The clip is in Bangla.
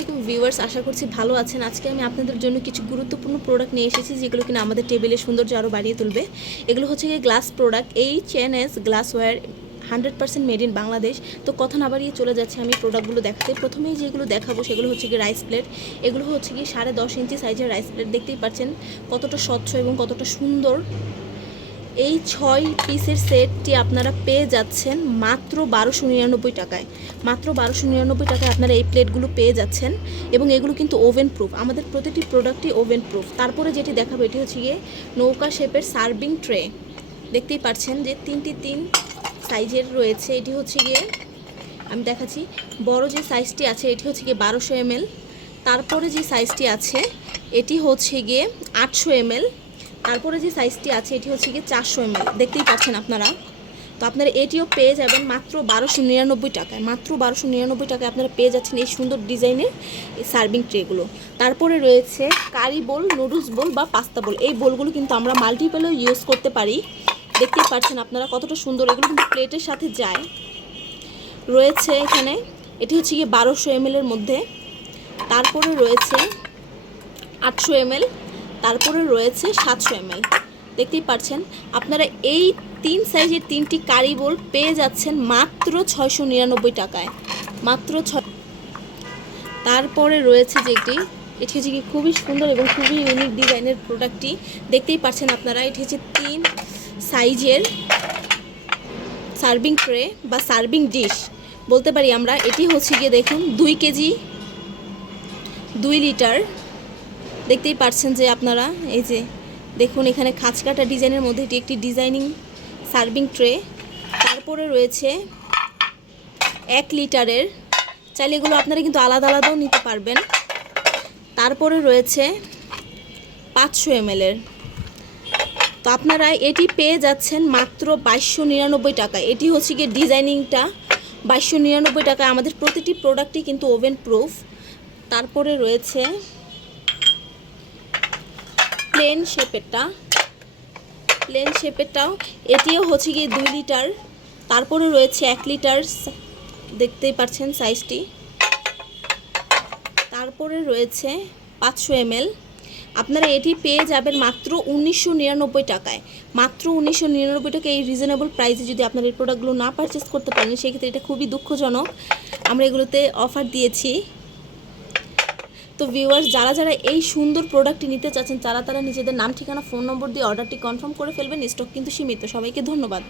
আলাইকুম ভিউয়ার্স আশা করছি ভালো আছেন। আজকে আমি আপনাদের জন্য কিছু গুরুত্বপূর্ণ প্রোডাক্ট নিয়ে এসেছি, যেগুলো কিনা আমাদের টেবিলের সৌন্দর্য আরও বাড়িয়ে তুলবে। এগুলো হচ্ছে গিয়ে গ্লাস প্রোডাক্ট এই চেন S glassware hundred percent made in Bangladesh তো কথা না বাড়িয়ে চলে যাচ্ছে আমি প্রোডাক্টগুলো দেখাতে। প্রথমেই যেগুলো দেখাবো সেগুলো হচ্ছে গিয়ে রাইস প্লেট এগুলো হচ্ছে গিয়ে সাড়ে দশ ইঞ্চি সাইজের রাইস প্লেট দেখতেই পাচ্ছেন কতটা স্বচ্ছ এবং কতটা সুন্দর এই ছয় পিসের সেটটি আপনারা পেয়ে যাচ্ছেন মাত্র বারোশো নিরানব্বই টাকায়। মাত্র বারোশো নিরানব্বই টাকায় আপনারা এই প্লেটগুলো পেয়ে যাচ্ছেন এবং এগুলো কিন্তু ওভেন প্রুফ। আমাদের প্রতিটি প্রোডাক্টই ওভেন প্রুফ। তারপরে যেটি দেখাবো, এটি হচ্ছে গিয়ে নৌকা শেপের সার্ভিং ট্রে। দেখতেই পাচ্ছেন যে তিনটি তিন সাইজের রয়েছে। এটি হচ্ছে গিয়ে, আমি দেখাচ্ছি, বড় যে সাইজটি আছে, এটি হচ্ছে গিয়ে বারোশো এমএল। তারপরে যে সাইজটি আছে, এটি হচ্ছে গিয়ে আটশো এমএল। তারপরে যে সাইজটি আছে, এটি হচ্ছে গিয়ে চারশো এমএল দেখতেই পাচ্ছেন আপনারা। তো আপনারা এটিও পেয়ে যাবেন মাত্র বারোশো নিরানব্বই টাকায়। মাত্র বারোশো নিরানব্বই টাকায় আপনারা পেয়ে যাচ্ছেন এই সুন্দর ডিজাইনের সার্ভিং ট্রেগুলো তারপরে রয়েছে কারি বোল নুডলস বোল বা পাস্তা বোল এই বোলগুলো কিন্তু আমরা মাল্টিপেলেও ইউজ করতে পারি। দেখতেই পাচ্ছেন আপনারা কতটা সুন্দর। এগুলো কিন্তু প্লেটের সাথে যায়। রয়েছে এখানে, এটি হচ্ছে গিয়ে বারোশো এমএলের মধ্যে। তারপরে রয়েছে আটশো এমএল তারপরে রয়েছে সাতশো এমএল। দেখতেই পাচ্ছেন, আপনারা এই তিন সাইজের তিনটি কারি বোল পেয়ে যাচ্ছেন মাত্র ছয়শো নিরানব্বই টাকায়। মাত্র ছ তারপরে রয়েছে যেটি এটি হচ্ছে কি খুবই সুন্দর এবং খুবই ইউনিক ডিজাইনের প্রোডাক্টটি দেখতেই পাচ্ছেন আপনারা, এটি হচ্ছে তিন সাইজের সার্ভিং ট্রে বা সার্ভিং ডিশ। বলতে পারি আমরা, এটি হচ্ছে গিয়ে দেখুন, দুই কেজি, দুই লিটার দেখতেই পাচ্ছেন যে আপনারা, এই যে দেখুন এখানে খাঁচ কাটা ডিজাইনের মধ্যে এটি একটি ডিজাইনিং সার্ভিং ট্রে। তারপরে রয়েছে এক লিটারের, চাইলে এগুলো আপনারা কিন্তু আলাদা আলাদাও নিতে পারবেন। তারপরে রয়েছে পাঁচশো এমএলের। তো আপনারা এটি পেয়ে যাচ্ছেন মাত্র বাইশশো নিরানব্বই টাকা এটি হচ্ছে গিয়ে ডিজাইনিংটা। বাইশশো নিরানব্বই টাকা আমাদের প্রতিটি প্রোডাক্টই কিন্তু ওভেন প্রুফ তারপরে রয়েছে প্লেন শেপেরটা প্লেন শেপেরটাও এটিও হচ্ছে গিয়ে দুই লিটার। তারপরে রয়েছে এক লিটার দেখতেই পাচ্ছেন সাইজটি তারপরে রয়েছে পাঁচশো এমএল। আপনারা এটি পেয়ে যাবেন মাত্র উনিশশো নিরানব্বই টাকায়। মাত্র উনিশশো নিরানব্বই টাকা এই রিজনেবল প্রাইসে যদি আপনারা এই প্রোডাক্টগুলো না পারচেস করতে পারেন, সেক্ষেত্রে এটা খুবই দুঃখজনক। আমরা এগুলোতে অফার দিয়েছি। তো ভিউয়ার্স যারা যারা এই সুন্দর প্রোডাক্টটি নিতে চাচ্ছেন, তারা তারা নিজেদের নাম, ঠিকানা ফোন নম্বর দিয়ে অর্ডারটি কনফার্ম করে ফেলবেন। স্টক কিন্তু সীমিত। সবাইকে ধন্যবাদ।